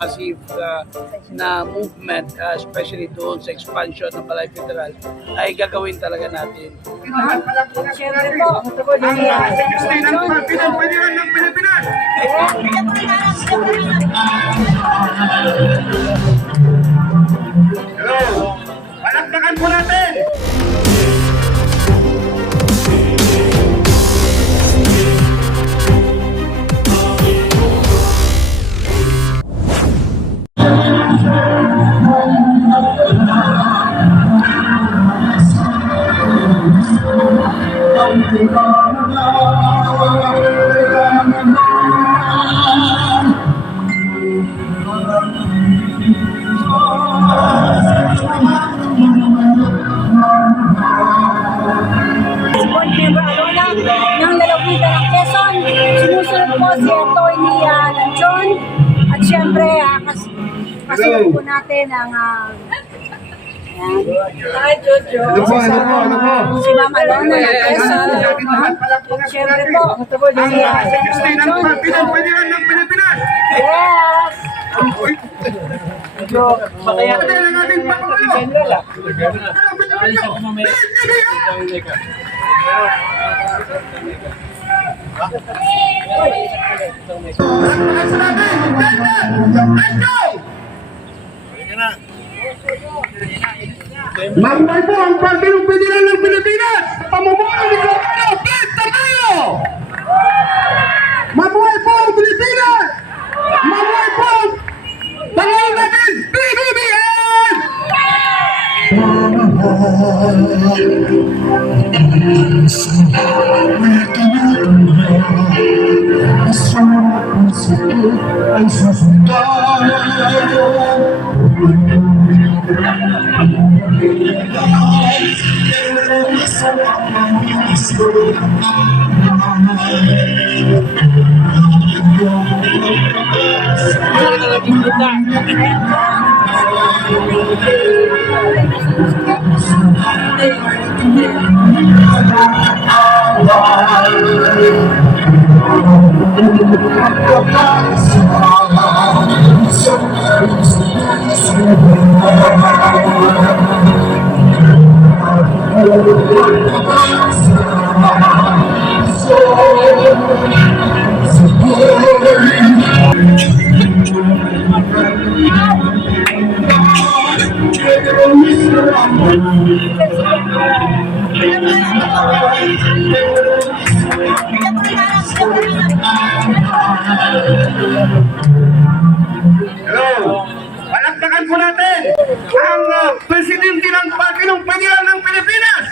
massive na movement, especially doon sa expansion ng Balay Federal, ay gagawin talaga natin. Siyempre po, Hello! Palakpakan po natin! ng lalawigan ng Quezon. Sumusunod po si Atty. Lanchon. At syempre, kasunod po natin ang Hi, Jojo. Si Mama Lona ng Quezon. Syempre po, si Lanchon. Yes! Makaya Mabuhay po ang Partidong Federal ng Pilipinas! Pamumuhay ni Romano Pez Tamayo! Mabuhay po ang Pilipinas! Mabuhay po ang Panginoon natin, PBBM! Ay sasundan Hello! Palakpakan po natin ang Presidente ng Partidong Federal ng Pilipinas!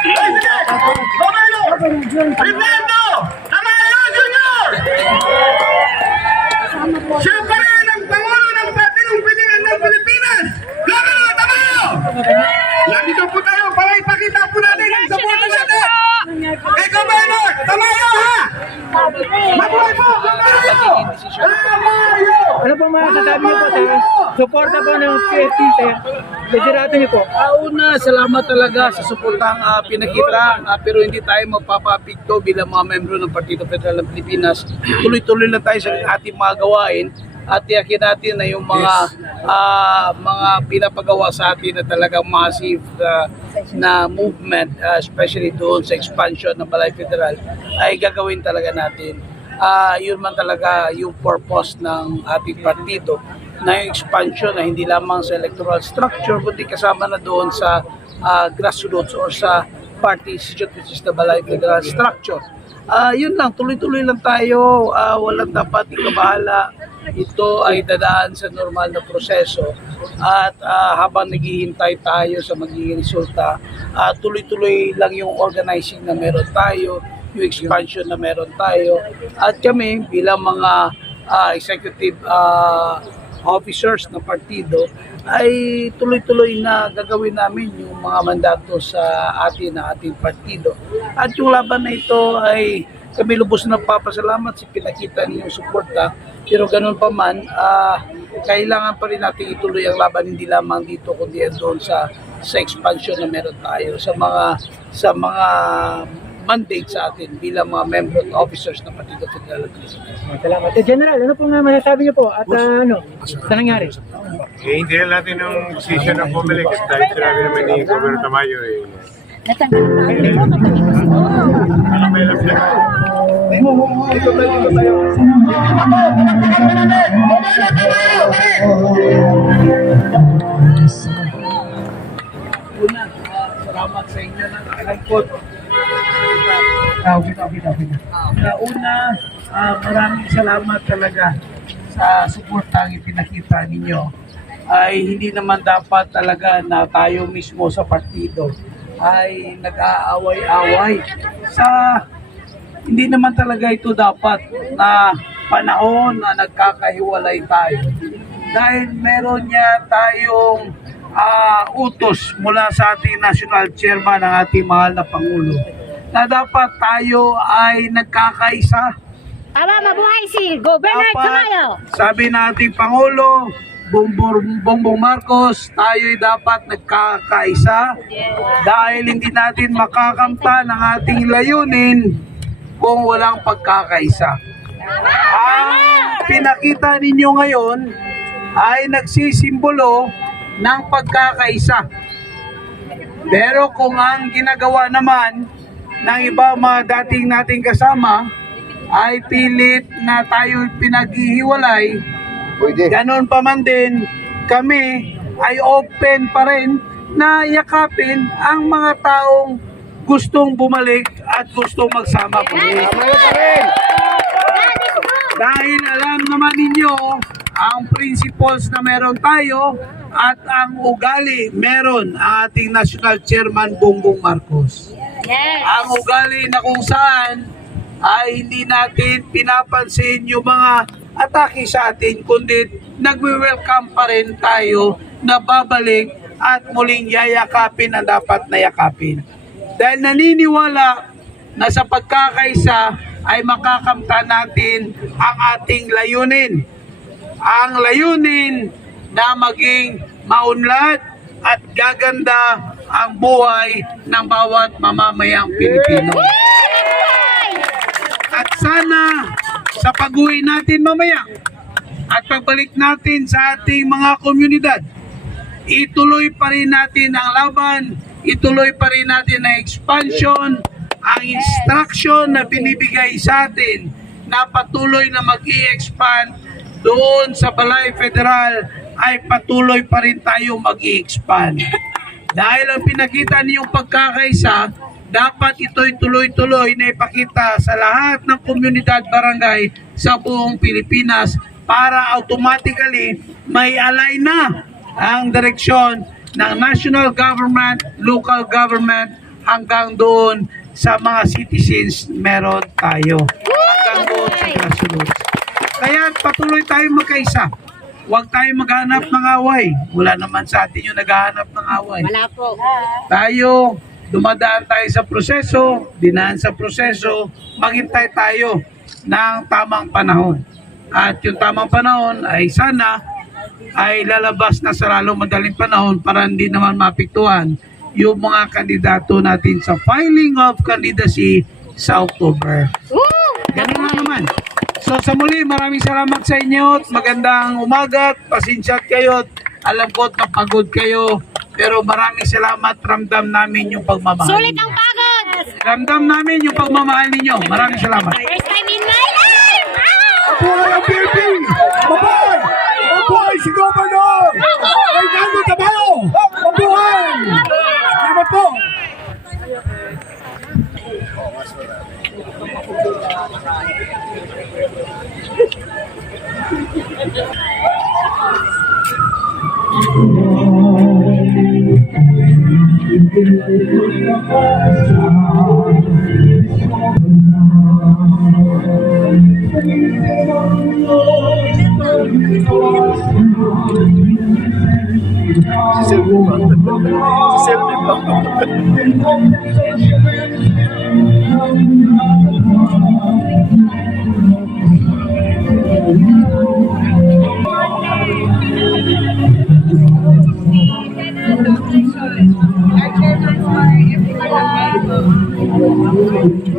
President Romano Rivendo Tamayo Jr. Siya pa rin ang Pangulo ng Partidong Federal ng Pilipinas! Romano Tamayo! Nandito po tayo para ipakita po natin ang suporta natin! Kay Governor Tamayo, ha! Mabuhay po, Tamayo! Tamayo! Ano po mga sasabi niyo po sa suporta po ng PFP sa liderato niyo po? Una, salamat talaga sa suportang pinakita, pero hindi tayo mapapapigto bilang mga membro ng Partido Federal ng Pilipinas. Tuloy-tuloy lang tayo sa ating mga gawain at tiyakin natin na yung mga pinapagawa sa atin na talagang massive na movement, especially doon sa expansion ng Balay Federal, ay gagawin talaga natin. Yun man talaga yung purpose ng ating partido, na yung expansion na hindi lamang sa electoral structure kundi kasama na doon sa grassroots or sa party institute, which is the Balay Federal structure. Yun lang, tuloy-tuloy lang tayo, walang dapat ikabahala. Ito ay dadaan sa normal na proseso at habang naghihintay tayo sa magiging resulta, tuloy-tuloy lang yung organizing na meron tayo, yung expansion na meron tayo, at kami bilang mga executive officers ng partido ay tuloy-tuloy na gagawin namin yung mga mandato sa ating partido. At yung laban na ito ay kami lubos na papasalamat sa pinakita niyong suporta, pero ganun pa man, kailangan pa rin natin ituloy ang laban, hindi lamang dito kundi doon sa expansion na meron tayo sa mga mandate sa atin bilang mga membro at officers ng Partido Federal ng Pilipinas. Salamat. General, ano pong masasabi niyo po at sa nangyari? Hindi na natin ang decision ng Comelec dahil sinabi naman ni Governor Tamayo Natanggal na natin ito, katabi ko sila. may lang siya. Una, salamat sa inyo ng kalangkot. Una, maraming salamat talaga sa suportang ipinakita ninyo. Ay hindi naman dapat talaga na tayo mismo sa partido ay nag-aaway-away. Hindi naman talaga ito dapat na panahon na nagkakahiwalay tayo. Dahil meron niya tayong utos mula sa ating national chairman, ng ating mahal na Pangulo, na dapat tayo ay nagkakaisa. Tama, mabuhay si Governor Tamayo. Sabi ng ating Pangulo, Bongbong Marcos, tayo'y dapat nagkakaisa dahil hindi natin makakamtan ang ating layunin kung walang pagkakaisa. Ang pinakita ninyo ngayon ay nagsisimbolo ng pagkakaisa. Pero kung ang ginagawa naman ng iba mga dating nating kasama ay pilit na tayo pinaghihiwalay, ganon pa man din, kami ay open pa rin na yakapin ang mga taong gustong bumalik at gustong magsama muli. Dahil alam naman ninyo ang principles na meron tayo at ang ugali meron ang ating National Chairman Bongbong Marcos. Ang ugali na kung saan ay hindi natin pinapansin yung mga atake sa atin, kundi nagwe-welcome pa rin tayo na babalik at muling yayakapin ang dapat na yakapin. Dahil naniniwala na sa pagkakaisa ay makakamtan natin ang ating layunin. Ang layunin na maging maunlad at gaganda ang buhay ng bawat mamamayang Pilipino. At sana sa pag-uwi natin mamaya at pagbalik natin sa ating mga komunidad, ituloy pa rin natin ang laban, ituloy pa rin natin ang expansion, ang instruction na binibigay sa atin na patuloy na mag-i-expand doon sa Balay Federal ay patuloy pa rin tayo mag-i-expand. Dahil ang pinakita niyong pagkakaisa, dapat ito'y tuloy-tuloy na ipakita sa lahat ng komunidad barangay sa buong Pilipinas para automatically may align na ang direksyon ng national government, local government, hanggang doon sa mga citizens meron tayo. Hanggang doon sa grassroots. Kaya patuloy tayong magkaisa. Huwag tayong maghanap ng away. Wala naman sa atin yung naghahanap ng away. Wala po. Tayo, dumadaan tayo sa proseso, dinaan sa proseso, maghintay tayo ng tamang panahon. At yung tamang panahon ay sana ay lalabas na sa lalong madaling panahon para hindi naman mapiktuhan yung mga kandidato natin sa filing of candidacy sa October. Ganun na naman. So sa muli, maraming salamat sa inyo at magandang umaga. Pasensya kayo. Alam ko na pagod kayo. Pero maraming salamat. Ramdam namin yung pagmamahal. Sulit ang pagod! Ramdam namin yung pagmamahal ninyo. Maraming salamat. First time in my life! Mabuhay ang Philippines! Mabuhay! Mabuhay si Governor! Fernando Tamayo! Mabuhay! Salamat po! Our chairman for everyone.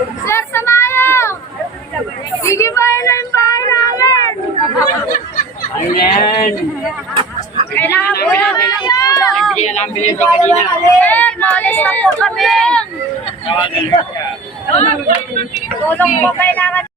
Sir Samayo! Sige ba yun ang bahay namin? Ayan. Kailangan po namin ng tulong. Nagbigyan lang bilhin ko kanina. Sir, malis na po kami. Tawagan ko siya. Tulong po kailangan